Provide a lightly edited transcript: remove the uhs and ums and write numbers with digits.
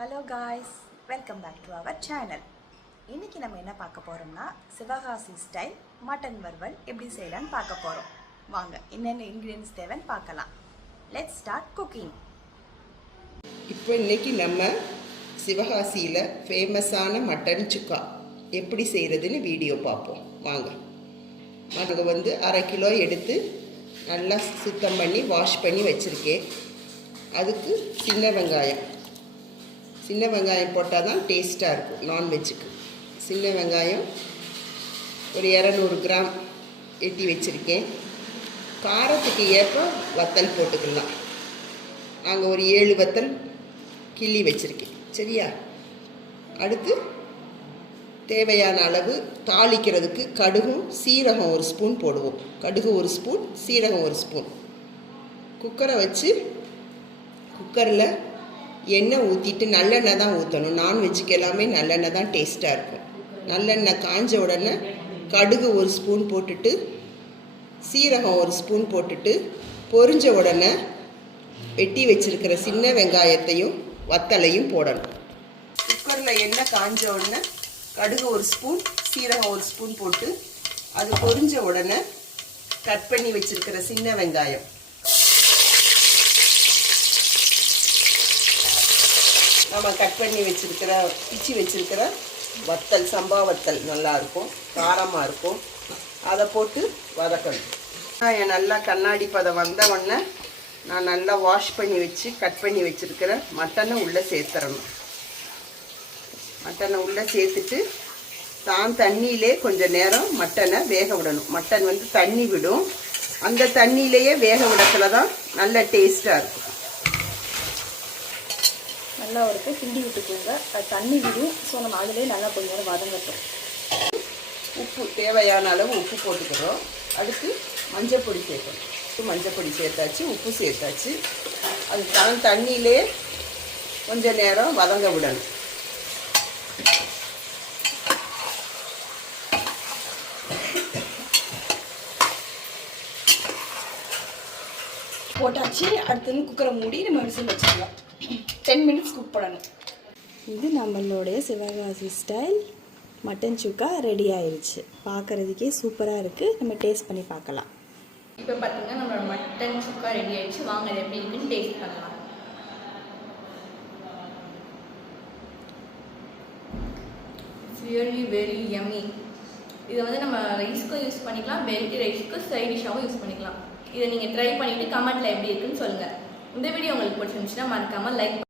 Hello guys, welcome back to our channel. இன்றைக்கி நம்ம என்ன பார்க்க போகிறோம்னா சிவகாசி ஸ்டைல் மட்டன் வறுவல் எப்படி செய்யலான்னு பார்க்க போகிறோம். வாங்க என்னென்ன இன்க்ரீடியன்ஸ் தேவைன்னு பார்க்கலாம். Let's start cooking. இப்போ இன்றைக்கி நம்ம சிவகாசியில் ஃபேமஸான மட்டன் சுக்கா எப்படி செய்கிறதுன்னு வீடியோ பார்ப்போம். வாங்க. நாங்கள் 1/2 கிலோ எடுத்து நல்லா சுத்தம் பண்ணி வாஷ் பண்ணி வச்சுருக்கேன். அதுக்கு சின்ன வெங்காயம் போட்டால் தான் டேஸ்ட்டாக இருக்கும். நான்வெஜ்ஜுக்கு சின்ன வெங்காயம் ஒரு 200 கிராம் எட்டி வச்சுருக்கேன். காரத்துக்கு ஏற்ப வத்தல் போட்டுக்கலாம். நாங்கள் ஒரு 7 வத்தல் கிள்ளி வச்சுருக்கேன். சரியா? அடுத்து தேவையான அளவு தாளிக்கிறதுக்கு கடுகும் சீரகம் 1 ஸ்பூன் போடுவோம். கடுகு 1 ஸ்பூன், சீரகம் 1 ஸ்பூன். குக்கரை வச்சு குக்கரில் எண்ணெய் ஊற்றிட்டு நல்லெண்ணெய் தான் ஊற்றணும். நான்வெஜ்ஜுக்கு எல்லாமே நல்லெண்ணெய் தான் டேஸ்ட்டாக இருக்கும். நல்லெண்ணெய் காஞ்ச உடனே கடுகு 1 ஸ்பூன் போட்டுட்டு சீரகம் 1 ஸ்பூன் போட்டுட்டு பொரிஞ்ச உடனே வெட்டி வச்சுருக்கிற சின்ன வெங்காயத்தையும் வத்தலையும் போடணும். குக்கரில் எண்ணெய் காஞ்ச உடனே கடுகு 1 ஸ்பூன், சீரகம் 1 ஸ்பூன் போட்டு அது பொரிஞ்ச உடனே கட் பண்ணி வச்சுருக்கிற சின்ன வெங்காயம், நம்ம கட் பண்ணி வச்சுருக்கிற பிச்சு வச்சுருக்கிற வத்தல், சம்பா வத்தல் நல்லாயிருக்கும், காரமாக இருக்கும். அதை போட்டு வதக்கணும். என் நல்லா கண்ணாடி பதம் வந்த உடனே நான் நல்லா வாஷ் பண்ணி வச்சு கட் பண்ணி வச்சுருக்கிற மட்டனை உள்ளே சேர்த்துறணும். மட்டனை உள்ளே சேர்த்துட்டு தான் தண்ணியிலே கொஞ்சம் நேரம் மட்டனை வேக விடணும். மட்டன் தண்ணி விடும். அந்த தண்ணியிலேயே வேக விடத்துல தான் நல்ல டேஸ்ட்டாக இருக்கும். நல்லா ஒரு கிண்டி விட்டுக்கோங்க. அது தண்ணி விடும். ஸோ நம்ம அதிலே நல்லா கொஞ்சம் நேரம் வதங்கட்டும். உப்பு தேவையான அளவு உப்பு போட்டுக்கிறோம். அடுத்து மஞ்சள் பொடி சேர்க்கணும். மஞ்சள் பொடி சேர்த்தாச்சு, உப்பு சேர்த்தாச்சு. அது தண்ணியிலே கொஞ்சம் நேரம் வதங்க விடணும். போட்டாச்சு. அடுத்து குக்கரை மூடி நம்ம விசில் வச்சுக்கலாம். 10 மினிட்ஸ் குக் பண்ணணும். இது நம்மளுடைய சிவகாசி ஸ்டைல் மட்டன் சுக்கா ரெடி ஆயிடுச்சு. பார்க்குறதுக்கே சூப்பராக இருக்குது. நம்ம டேஸ்ட் பண்ணி பார்க்கலாம். இப்போ பார்த்தீங்கன்னா நம்மளோட மட்டன் சுக்கா ரெடி ஆயிடுச்சு. வாங்க இது எப்படி இருக்குன்னு டேஸ்ட் பண்ணலாம். It's really very yummy. இதை நம்ம ரைஸ்க்கும் யூஸ் பண்ணிக்கலாம், வெரைட்டி ரைஸ்க்கு சைட் டிஷ்ஷாகவும் யூஸ் பண்ணிக்கலாம். இதை நீங்கள் ட்ரை பண்ணிவிட்டு கமெண்ட்டில் எப்படி இருக்குன்னு சொல்லுங்கள். இந்த வீடியோ உங்களுக்கு பிடிச்சிருந்துச்சுன்னா மறக்காமல் லைக்